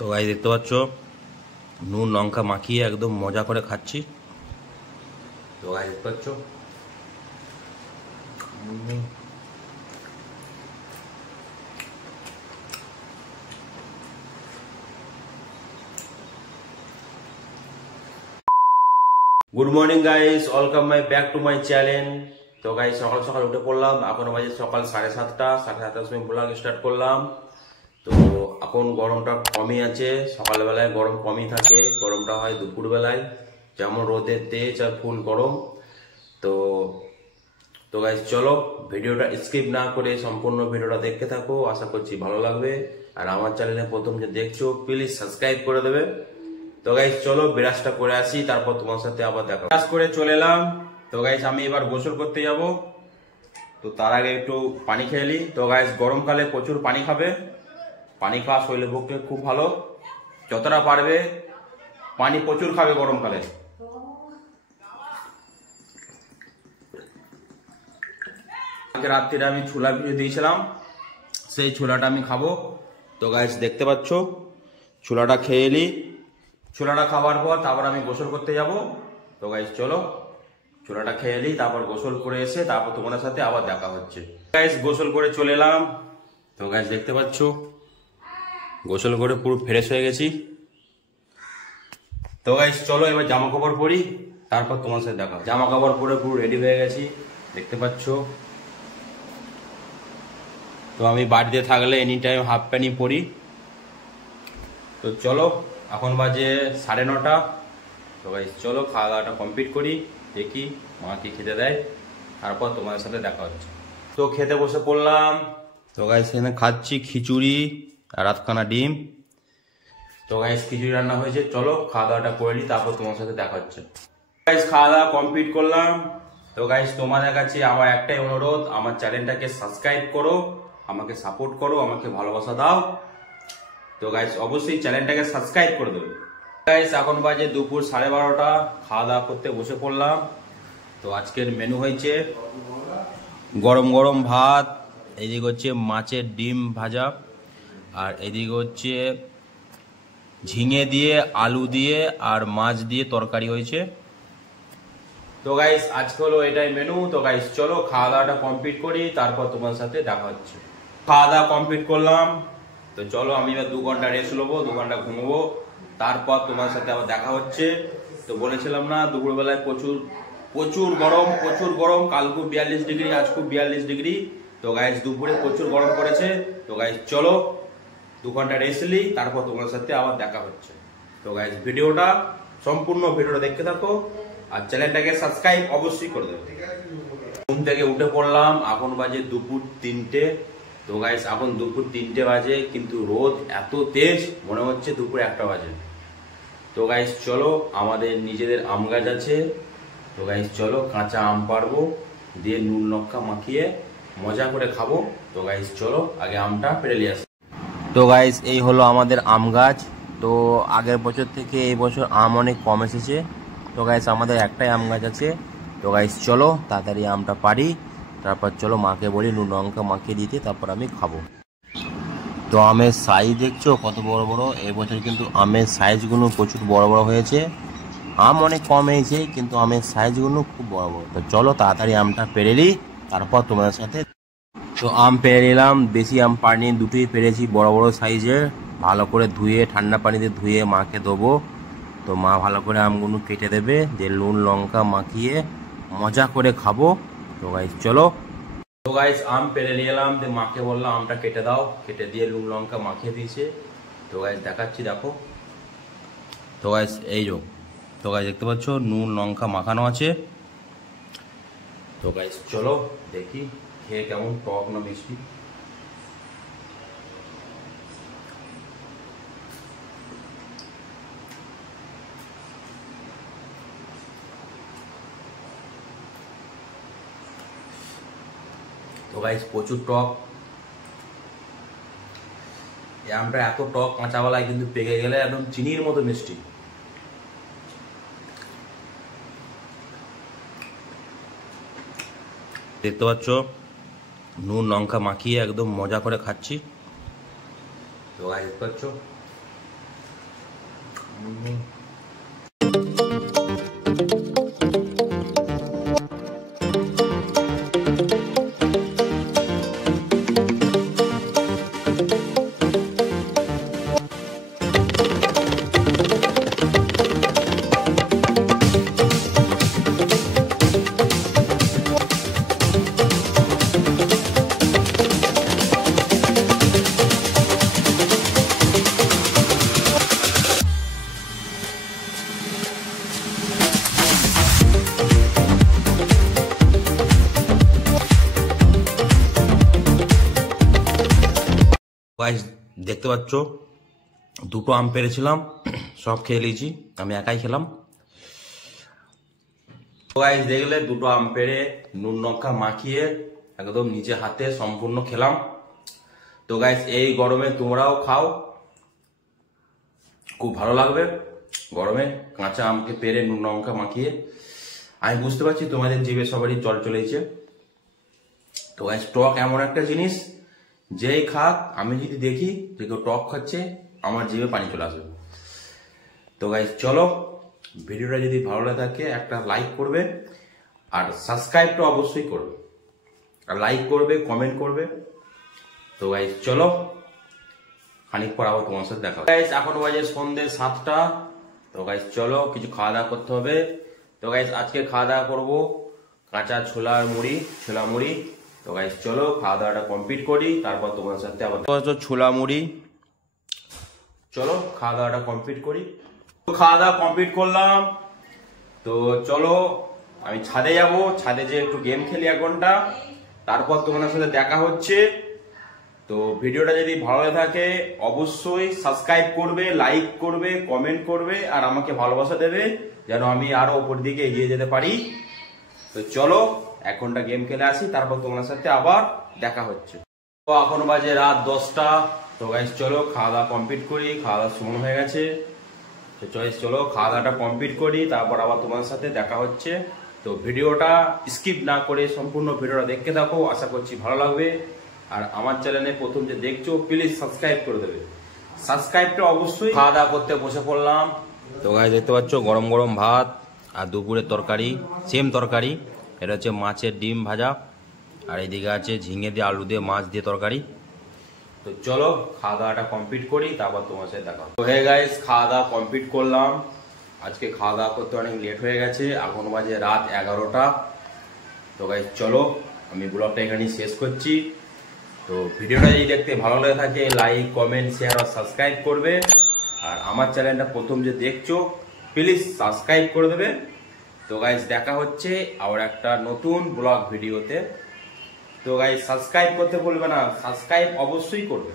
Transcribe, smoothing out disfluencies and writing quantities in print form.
তো গাইস দেখতে পাচ্ছ নুন লঙ্কা মাখিয়ে একদম মজা করে খাচ্ছি। তো গাইস দেখতে পাচ্ছ good morning guys, welcome my back to my channel. তো গাইস সকাল সকাল উঠে পড়লাম, এখন বাজে সকাল 7:30 সময় ব্লগ স্টার্ট করলাম। তো এখন গরমটা কমই আছে, সকালবেলায় গরম কমই থাকে, গরমটা হয় দুপুর বেলায়, যেমন রোদের তেজ আর ফুল গরম। তো তো গাইস চলো ভিডিওটা স্কিপ না করে সম্পূর্ণ ভিডিওটা দেখতে থাকো, আশা করছি ভালো লাগবে। আর আমার চ্যানেলে প্রথম যে দেখছো প্লিজ সাবস্ক্রাইব করে দেবে। তো গাইস চলো ব্রাশটা করে আসি, তারপর তোমার সাথে আবার দেখা। ব্রাশ করে চলে এলাম। তো গাইস আমি এবার গোসল করতে যাব, তো তার আগে একটু পানি খেয়ে নিই। তো গাইস গরমকালে প্রচুর পানি খাবে, পানি খাওয়া শরীরের পক্ষে খুব ভালো, যতটা পারবে পানি প্রচুর খাবে গরমকালে। আজকে রাত্রিরে আমি ছোলা ভিজিয়ে দিয়েছিলাম, সেই ছোলাটা আমি খাবো। তো গাইস দেখতে পাচ্ছ ছোলাটা খেয়ে নিই, ছোলাটা খাওয়ার পর তারপর আমি গোসল করতে যাব। তো গাইস চলো ছোলাটা খেয়ে নিই, তারপর গোসল করে এসে তারপর তোমাদের সাথে আবার দেখা হচ্ছে। গাইস গোসল করে চলে এলাম। তো গাইস দেখতে পাচ্ছ গোসল করে পুরো ফ্রেশ হয়ে গেছি। তো গাইস চলো এবার জামা কাপড় পরি, তারপর তোমার সাথে দেখা। জামা কাপড় পরে পুরো রেডি হয়ে গেছি, দেখতে পাচ্ছ। তো আমি বাড়িতে থাকলে এনি টাইম হাফ প্যান্টই পরি। তো চলো এখন বাজে 9:30। তো গাইস চলো খাওয়া দাওয়াটা কমপ্লিট করি, দেখি মা কি খেতে দেয়, তারপর তোমাদের সাথে দেখা হচ্ছে। তো খেতে বসে পড়লাম। তো গাইস এখানে খাচ্ছি খিচুড়ি আর রাতখানা ডিম। তো গাইস খিচুড়ি রান্না হয়েছে, চলো খাওয়া দাওয়াটা করে নিই, তারপর তোমার সাথে দেখা হচ্ছে। গাইস খাওয়া দাওয়া কমপ্লিট করলাম। তো গাইস তোমাদের কাছে আমার একটাই অনুরোধ, আমার চ্যানেলটাকে সাবস্ক্রাইব করো, আমাকে সাপোর্ট করো, আমাকে ভালোবাসা দাও। তো গাইস অবশ্যই চ্যানেলটাকে সাবস্ক্রাইব করে দেবে। গাইস এখন বাজে দুপুর 12:30, খাওয়া দাওয়া করতে বসে পড়লাম। তো আজকের মেনু হয়েছে গরম গরম ভাত, এইদিকে হচ্ছে মাছের ডিম ভাজা, আর এইদিকে হচ্ছে ঝিঙে দিয়ে আলু দিয়ে আর মাছ দিয়ে তরকারি হয়েছে। তো গাইস আজকে হলো এটাই মেনু। তো গাইস চলো খাওয়া দাওয়াটা কমপ্লিট করি, তারপর তোমার সাথে দেখা হচ্ছে। খাওয়া দাওয়া কমপ্লিট করলাম। তো চলো আমি এবার 2 ঘন্টা রেস্ট নেবো, 2 ঘন্টা ঘুমবো, তারপর তোমার সাথে আবার দেখা হচ্ছে। তো বলেছিলাম না দুপুরবেলায় প্রচুর গরম, কালকে 42 ডিগ্রি, আজকে 42 ডিগ্রি। তো গাইস দুপুরে প্রচুর গরম পড়েছে। তো গাইস চলো 2 ঘন্টা রেস্ট নিই, তারপর তোমার সাথে আবার দেখা হচ্ছে। তো গাইস ভিডিওটা সম্পূর্ণ ভিডিওটা দেখতে থাকো, আর চ্যানেলটাকে সাবস্ক্রাইব অবশ্যই করে দেবে। ঘুম থেকে উঠে পড়লাম, এখন বাজে দুপুর 3টে। তো গাইস এখন দুপুর 3টে বাজে, কিন্তু রোদ এত তেজ মনে হচ্ছে দুপুর 1টা বাজে। তো গাইস চলো আমাদের নিজেদের আম গাছ আছে। তো গাইস চলো কাঁচা আম পারবো, দিয়ে নুন লঙ্কা মাখিয়ে মজা করে খাবো। তো গাইস চলো আগে আমটা পেড়ে নিয়ে আসি। তো গাইস এই হলো আমাদের আম গাছ। তো আগের বছর থেকে এই বছর আম অনেক কম এসেছে। তো গাইস আমাদের একটাই আম গাছ আছে। তো গাইস চলো তাড়াতাড়ি আমটা পারি, তারপর চলো মাকে বলি নুন লঙ্কা মাখিয়ে দিতে, তারপর আমি খাবো। তো আমের সাইজ দেখছো কত বড় বড়, এবছর কিন্তু আমের সাইজগুলো প্রচুর বড় বড় হয়েছে। আম অনেক কম হয়েছে, কিন্তু আমের সাইজগুলো খুব বড় বড়। তো চলো তাড়াতাড়ি আমটা পেরে নিই, তারপর তোমাদের সাথে। তো আম পেরে নিলাম, বেশি আম পারিনি, দুটোই পেরেছি বড় বড় সাইজের। ভালো করে ধুয়ে ঠান্ডা পানিতে ধুয়ে মাকে দেবো। তো মা ভালো করে আমগুলো কেটে দেবে, যে নুন লঙ্কা মাখিয়ে মজা করে খাবো। তো গাইস চলো। তো গাইস আম পেরে নিয়ে এলাম, তো মাকে বললাম আমটা কেটে দাও, কেটে দিয়ে নুন লঙ্কা মাখিয়ে দিয়েছে। তো গাইস দেখাচ্ছি দেখো। তো গাইস এই যো, তো গাইস দেখতে পাচ্ছ নুন লঙ্কা মাখানো আছে। তো গাইস চলো দেখি খেয়ে কেমন, টক না মিষ্টি। তো গাইস প্রচুর টক, এই আমটা এত টক কাঁচাবেলায়, কিন্তু পেকে গেলে একদম চিনির মতো মিষ্টি। দেখতে পাচ্ছ নুন লঙ্কা মাখিয়ে একদম মজা করে খাচ্ছি। তো গাইস দেখতে পাচ্ছ গাইস দেখতে পাচ্ছ দুটো আম পেরেছিলাম, সব খেয়ে নিয়েছি, আমি একাই খেলাম। গাইস দেখলে দুটো আম পেরে নুন লঙ্কা মাখিয়ে একদম নিজে হাতে সম্পূর্ণ খেলাম। তো গাইস এই গরমে তোমরাও খাও, খুব ভালো লাগবে গরমে কাঁচা আমকে পেরে নুন লঙ্কা মাখিয়ে। আমি বুঝতে পারছি তোমাদের জিভে সবারই জল চলেছে। তো গাইস টক এমন একটা জিনিস, যেই খাক, আমি যদি দেখি যে কেউ টক খাচ্ছে আমার জিভে পানি চলে আসবে। তো গাইস চলো, ভিডিওটা যদি ভালো লাগে থাকে একটা লাইক করবে, আর সাবস্ক্রাইবটা অবশ্যই করবে, আর লাইক করবে, কমেন্ট করবে। তো গাইস চলো, খানিক পর আবার তোমার সাথে দেখা হবে। গাইস এখন বাজে সন্ধ্যে 7টা। তো গাইস চলো কিছু খাওয়া দাওয়া করতে হবে। তো গাইস আজকে খাওয়া দাওয়া করবো কাঁচা ছোলা মুড়ি। তো গাইস চলো খাওয়া দাওয়াটা কমপ্লিট করি, তারপর তোমার সাথে আবার ছোলা মুড়ি। চলো খাওয়া দাওয়াটা কমপ্লিট করি। খাওয়া দাওয়া কমপ্লিট করলাম। তো চলো আমি ছাদে যাব, ছাদে যে একটু গেম খেলি 1 ঘন্টা, তারপর তোমাদের সাথে দেখা হচ্ছে। তো ভিডিওটা যদি ভালো থাকে অবশ্যই সাবস্ক্রাইব করবে, লাইক করবে, কমেন্ট করবে, আর আমাকে ভালোবাসা দেবে যেন আমি আরো উপর দিকে এগিয়ে যেতে পারি। তো চলো 1 ঘন্টা গেম খেলে আসি, তারপর তোমার সাথে আবার দেখা হচ্ছে। তো এখন বাজে রাত 10টা। তো গাইস চলো খাওয়া দাওয়া কমপ্লিট করি, খাওয়া দাওয়া সময় হয়ে গেছে। তো চলো খাওয়া দাওয়াটা কমপ্লিট করি, তারপর আবার তোমার সাথে দেখা হচ্ছে। তো ভিডিওটা স্কিপ না করে সম্পূর্ণ ভিডিওটা দেখতে থাকো, আশা করছি ভালো লাগবে। আর আমার চ্যানেলে প্রথম যে দেখছো প্লিজ সাবস্ক্রাইব করে দেবে, সাবস্ক্রাইবটা অবশ্যই। খাওয়া দাওয়া করতে বসে পড়লাম। তো গাইস দেখতে পাচ্ছ গরম গরম ভাত আর দুপুরের তরকারি, সেম তরকারি। এটা হচ্ছে মাছের ডিম ভাজা, আর এইদিকে আছে ঝিঙে দিয়ে আলু দিয়ে মাছ দিয়ে তরকারি। তো চলো খাওয়া দাওয়াটা কমপ্লিট করি, তারপর তোমার সাথে দেখা হবে। তো হে গাইস খাওয়া দাওয়া কমপ্লিট করলাম। আজকে খাওয়া দাওয়া করতে অনেক লেট হয়ে গেছে, এখন বাজে রাত 11টা। তো গাইস চলো আমি ব্লগটা এখানেই শেষ করছি। তো ভিডিওটা যদি দেখতে ভালো লাগে থাকে লাইক, কমেন্ট, শেয়ার আর সাবস্ক্রাইব করবে। আর আমার চ্যানেলটা প্রথম যে দেখছো প্লিজ সাবস্ক্রাইব করে দেবে। তো গাইস দেখা হচ্ছে আবার একটা নতুন ব্লগ ভিডিওতে। তো গাইস সাবস্ক্রাইব করতে ভুলবে না, সাবস্ক্রাইব অবশ্যই করবে।